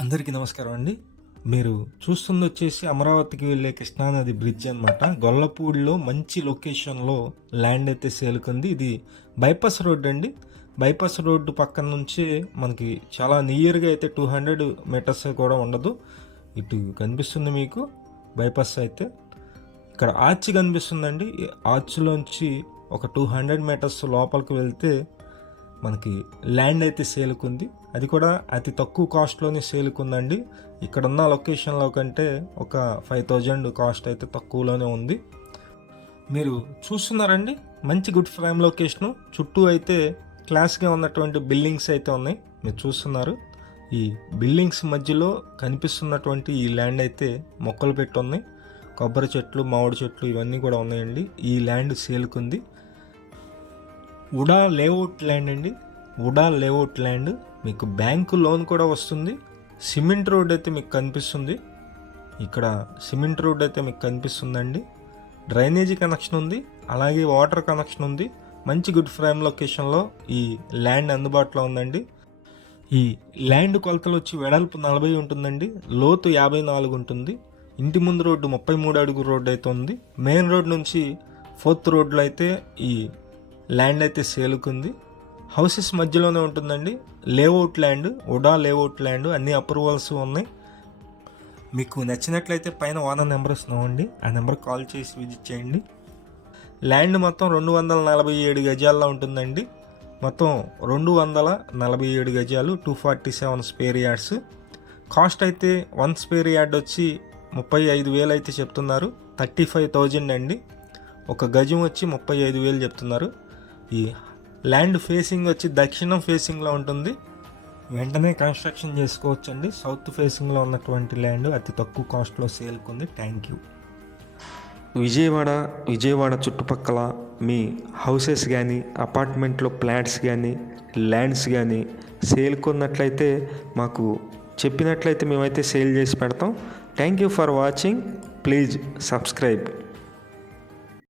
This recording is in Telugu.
అందరికీ నమస్కారం అండి. మీరు చూస్తుంది వచ్చేసి అమరావతికి వెళ్ళే కృష్ణానది బ్రిడ్జ్ అన్నమాట. గొల్లపూడిలో మంచి లొకేషన్లో ల్యాండ్ అయితే సేలుకుంది ఇది బైపాస్ రోడ్ అండి. బైపాస్ రోడ్డు పక్కన నుంచి మనకి చాలా నియర్గా అయితే టూ హండ్రెడ్ మీటర్స్ కూడా ఉండదు. ఇటు కనిపిస్తుంది మీకు బైపాస్ అయితే. ఇక్కడ ఆర్చ్ కనిపిస్తుందండి. ఆర్చ్లోంచి ఒక టూ హండ్రెడ్ మీటర్స్ లోపలికి వెళ్తే మనకి ల్యాండ్ అయితే సేలుకుంది అది కూడా అతి తక్కువ కాస్ట్లోనే సేలుకుందండి ఇక్కడ ఉన్న లొకేషన్లో కంటే ఒక ఫైవ్ థౌజండ్ కాస్ట్ అయితే తక్కువలోనే ఉంది. మీరు చూస్తున్నారండి మంచి గుడ్ ఫ్రేమ్ లొకేషను. చుట్టూ అయితే క్లాస్గా ఉన్నటువంటి బిల్డింగ్స్ అయితే ఉన్నాయి. మీరు చూస్తున్నారు. ఈ బిల్డింగ్స్ మధ్యలో కనిపిస్తున్నటువంటి ఈ ల్యాండ్ అయితే మొక్కలు పెట్టి ఉన్నాయి. కొబ్బరి చెట్లు మామిడి చెట్లు ఇవన్నీ కూడా ఉన్నాయండి. ఈ ల్యాండ్ సేల్కుంది ఉడా లేఅవుట్ ల్యాండ్ అండి. UDA layout land. మీకు బ్యాంకు లోన్ కూడా వస్తుంది. సిమెంట్ రోడ్ అయితే మీకు కనిపిస్తుంది. ఇక్కడ సిమెంట్ రోడ్ అయితే మీకు కనిపిస్తుందండి. డ్రైనేజీ కనెక్షన్ ఉంది. అలాగే వాటర్ కనెక్షన్ ఉంది. మంచి గుడ్ ఫ్రేమ్ లొకేషన్లో ఈ ల్యాండ్ అందుబాటులో ఉందండి. ఈ ల్యాండ్ కొలతలు వచ్చి వెడల్పు నలభై ఉంటుందండి. లోతు యాభై నాలుగు ఉంటుంది. ఇంటి ముందు రోడ్డు ముప్పై మూడు అడుగు రోడ్డు అయితే ఉంది. మెయిన్ రోడ్ నుంచి ఫోర్త్ రోడ్లో అయితే ఈ ల్యాండ్ అయితే సేలుకుంది. హౌసెస్ మధ్యలోనే ఉంటుందండి. Layout land UDA layout land అన్ని అప్రూవల్స్ ఉన్నాయి. మీకు నచ్చినట్లయితే పైన ఓనర్ నెంబర్ ఇస్తున్నామండి. ఆ నెంబర్ కాల్ చేసి విజిట్ చేయండి. ల్యాండ్ మొత్తం రెండు వందల నలభై ఏడు గజాల్లో ఉంటుందండి. మొత్తం రెండు వందల నలభై ఏడు గజాలు two forty seven square yards cost అయితే వన్ స్పేర్ యార్డ్ వచ్చి ముప్పై ఐదు వేలు అయితే చెప్తున్నారు. థర్టీ ఫైవ్ థౌజండ్ అండి. ఒక గజం వచ్చి ముప్పై ఐదు వేలు చెప్తున్నారు. ఈ ల్యాండ్ ఫేసింగ్ వచ్చి దక్షిణం ఫేసింగ్లో ఉంటుంది. వెంటనే కన్స్ట్రక్షన్ చేసుకోవచ్చండి. సౌత్ ఫేసింగ్లో ఉన్నటువంటి ల్యాండ్ అతి తక్కువ కాస్ట్లో సేల్కుంది. Thank you. విజయవాడ విజయవాడ చుట్టుపక్కల మీ హౌసెస్ కానీ అపార్ట్మెంట్లో ఫ్లాట్స్ కానీ ల్యాండ్స్ కానీ సేల్కొన్నట్లయితే మాకు చెప్పినట్లయితే మేమైతే సేల్ చేసి పెడతాం. Thank you for watching. Please subscribe.